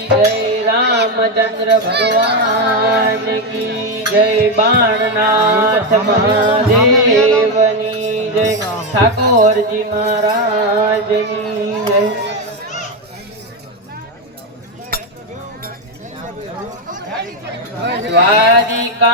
जय रामचंद्र भगवान की जय बाणनाथ महादेवनी जय ठाकुर जी महाराज जय द्वारिका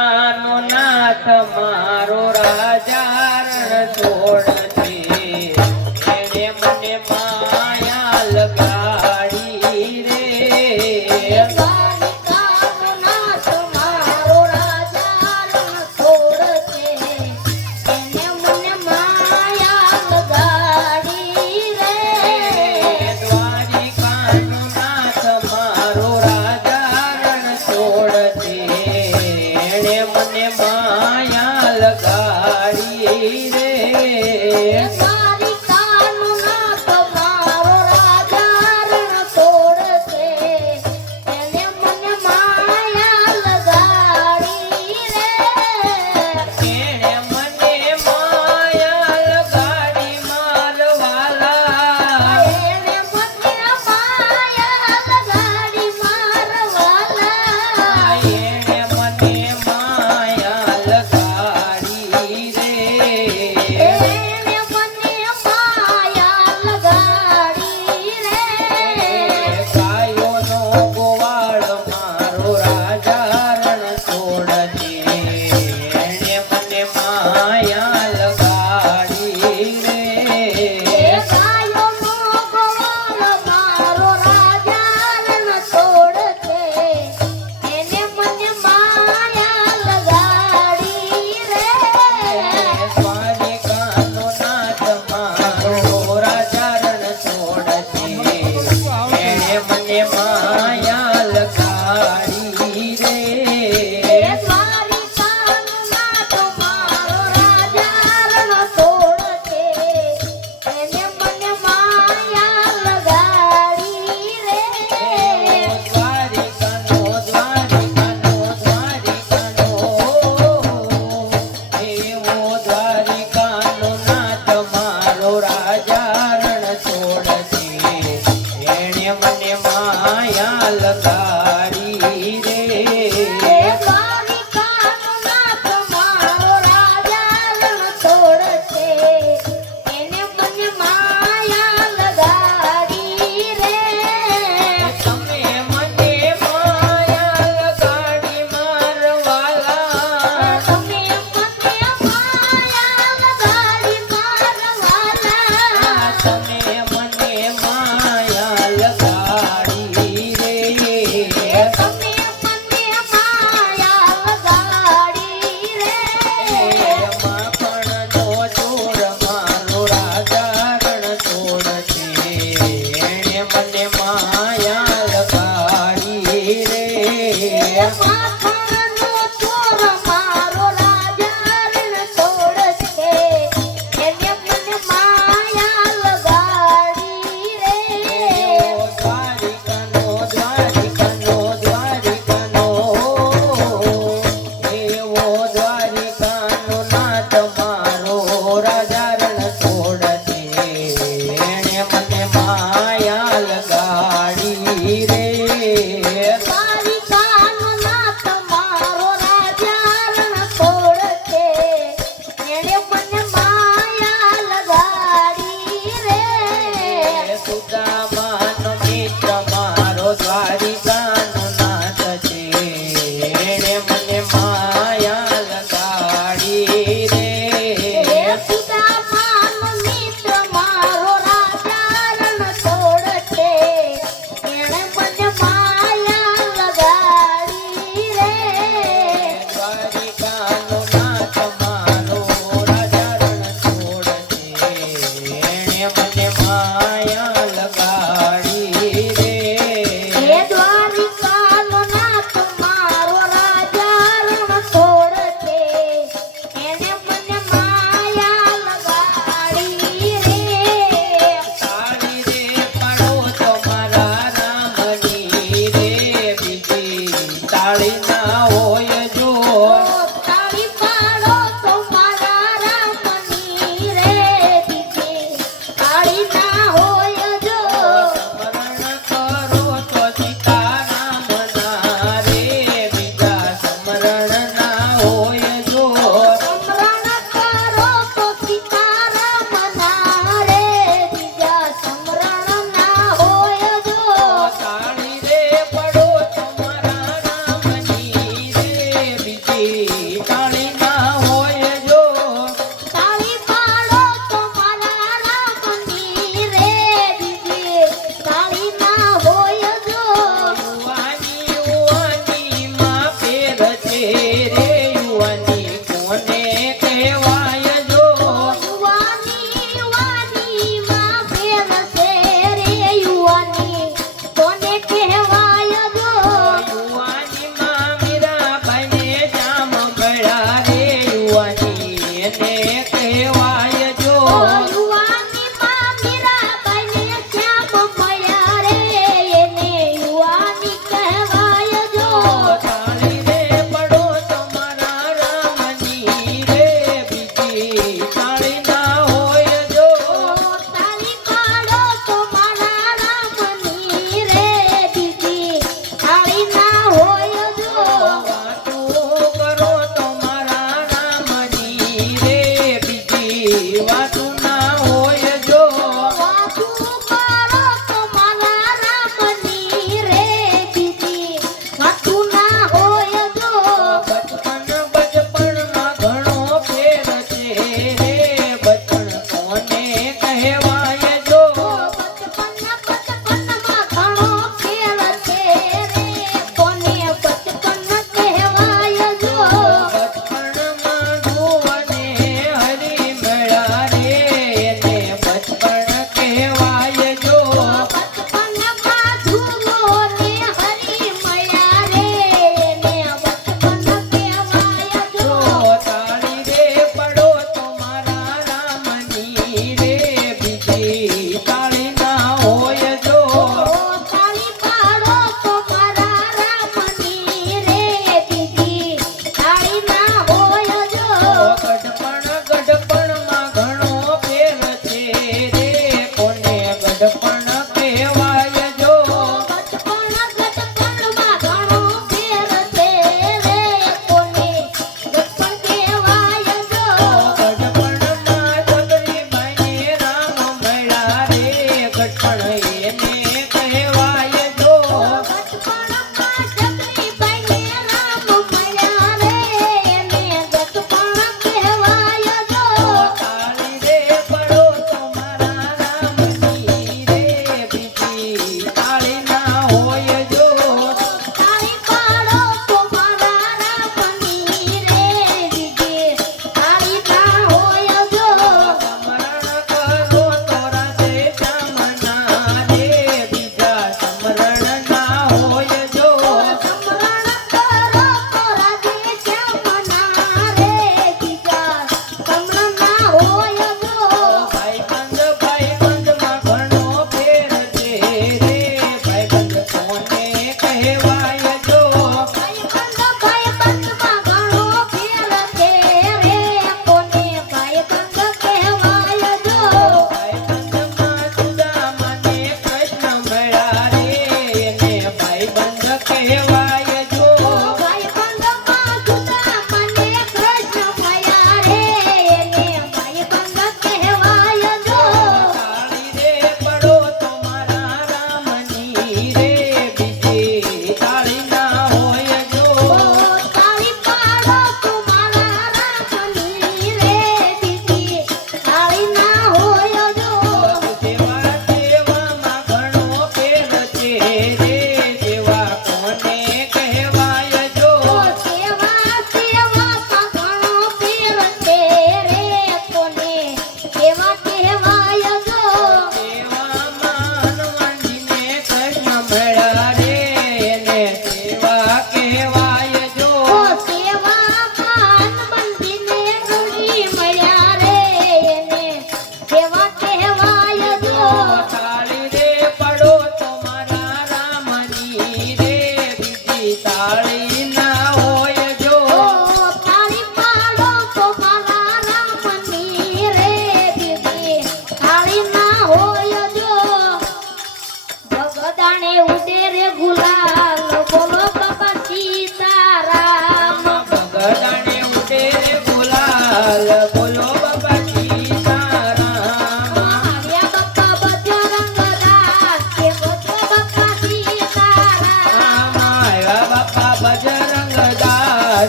ahora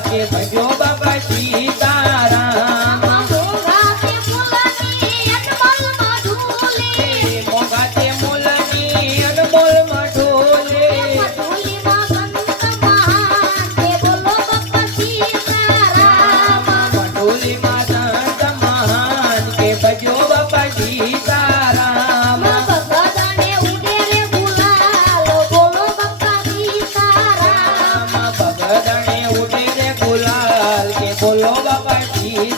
के भजो এই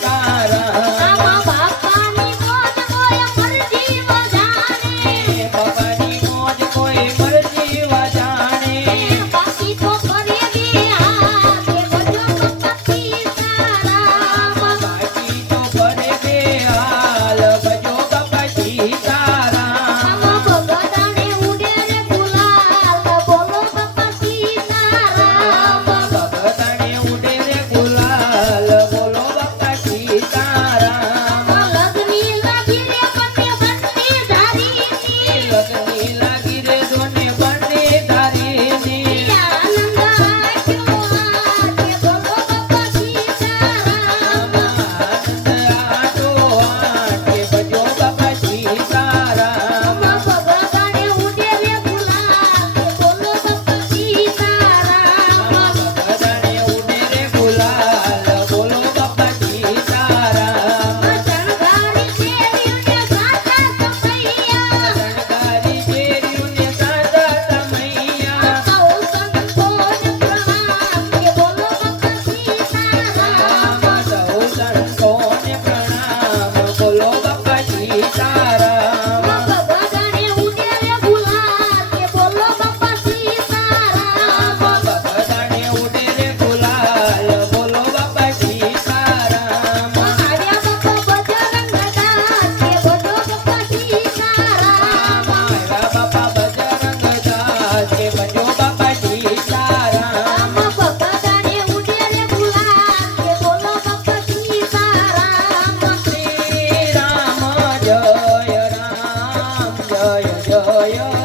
좋아요.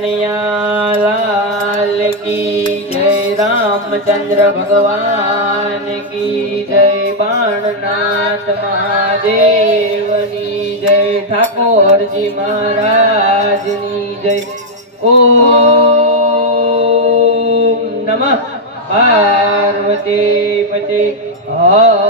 कन्हैया लाल की जय रामचंद्र भगवान की जय बाणनाथ महादेवनी जय ठाकुर जी महाराज की जय। ओम नमः। पार्वती पते। हा